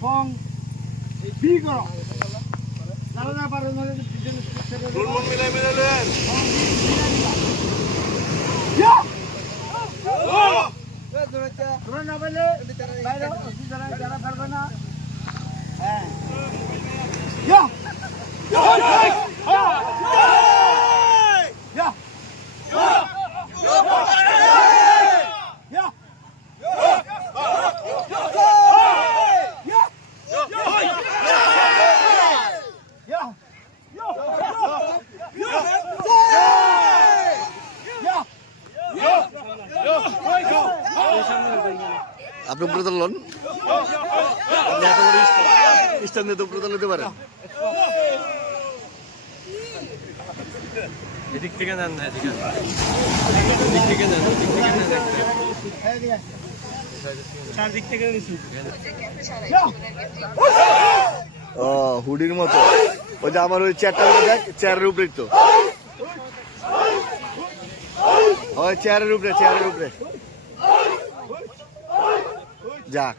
ফং B করো নালা না পারে না ফুলমন মিলাই মিলালেন তোমরা না পাইলে বাইরে যারা যারা পারবে না হ্যাঁ আপনি উপরে তুললেন স্টান দিয়ে উপরে তুলতে পারেন এদিক থেকে নেন না এদিক থেকে নেন চারদিক থেকে নিচ্ছি ও হুডির মতো ওই যে আমার ওই চেয়ারটা দেখ চেয়ারের উপরে তো ওই চেয়ারের উপরে যাক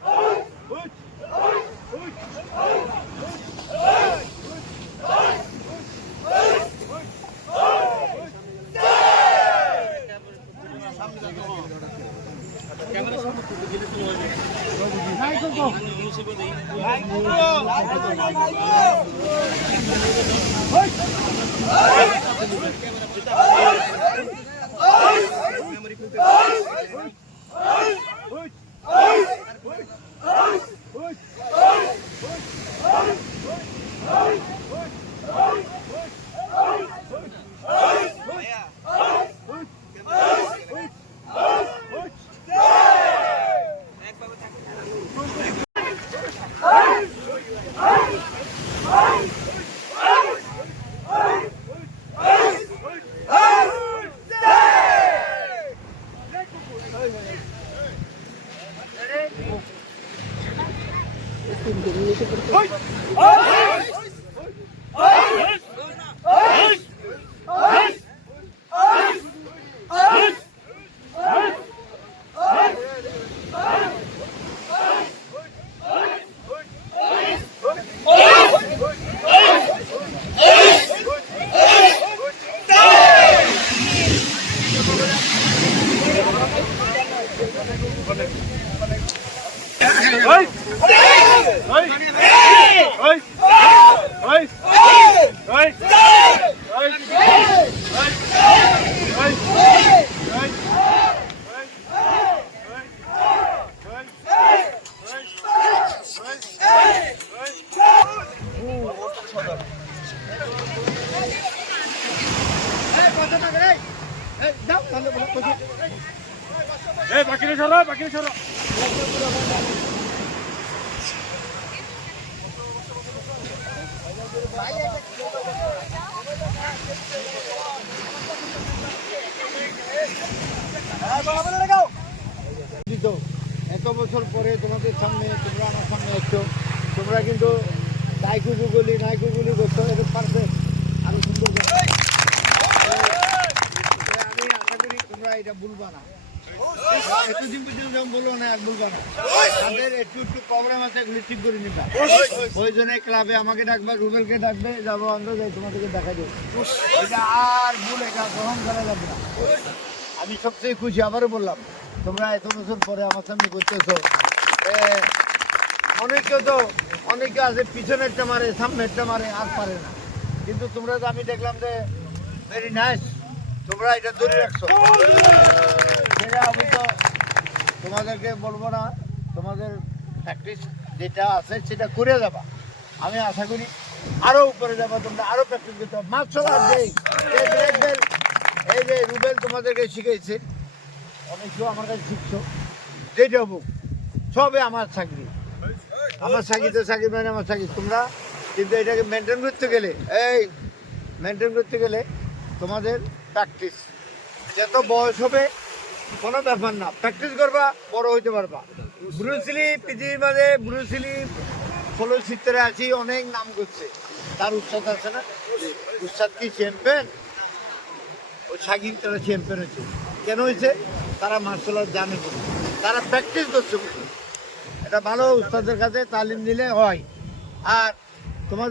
বাকিরে সরো এত বছর পরে তোমাদের সামনে তোমরা আমার সামনে এসছো তোমরা কিন্তু নাইকুগুলি করছো এটা পারফেক্ট আরো সুন্দর আমি আশা করি তোমরা এটা ভুলবা না একটু দিন পর্যন্ত বলবো না আর ভুলবা না তাদের একটু প্রবলেম আছে এগুলি ঠিক করে নিবা ওই জন্য ক্লাবে আমাকে ডাকবা রুবেলকে ডাকবে যাবো আমরা যাই তোমাদেরকে দেখা যাবে এটা আর ভুল এটা গ্রহণ করা যাবে না আমি সবচেয়ে খুশি আবারও বললাম তোমরা এত বছর পরে আমার সামনে করতেছো অনেকে আছে পিছনেরটা মারে সামনেরটা মারে আর পারে না কিন্তু তোমরা তো আমি দেখলাম যে ভেরি নাইস তোমরা এটা ধরে রাখছো সেটা আমি তো তোমাদেরকে বলবো না তোমাদের প্র্যাকটিস যেটা আছে সেটা করে যাবা আমি আশা করি আরো উপরে যাবা তোমরা আরো প্র্যাকটিস করতে হবে মার্শাল আর্ট এই যে রুবেল তোমাদেরকে শিখেছে অনেকেও আমার কাছে শিখছো যেটা হোক সবে আমার চাকরি মানে আমার চাকরি তোমরা কিন্তু এটাকে মেনটেন করতে গেলে তোমাদের প্র্যাকটিস যত বয়স হবে কোনো ব্যাপার না প্র্যাকটিস করবা বড় হইতে পারবা ব্রুসলি পৃথিবীর মাঝে ব্রুসলি চলচ্চিত্রে আছি অনেক নাম করছে তার উৎসাদ আছে না উৎসাদ কি চ্যাম্পিয়ন ওই সাকিব তারা চ্যাম্পিয়ন হয়েছে কেন হয়েছে তারা মার্শাল আর্ট জানে বলে তারা প্র্যাকটিস করছে বলে এটা ভালো উস্তাদের কাছে তালিম দিলে হয়। আর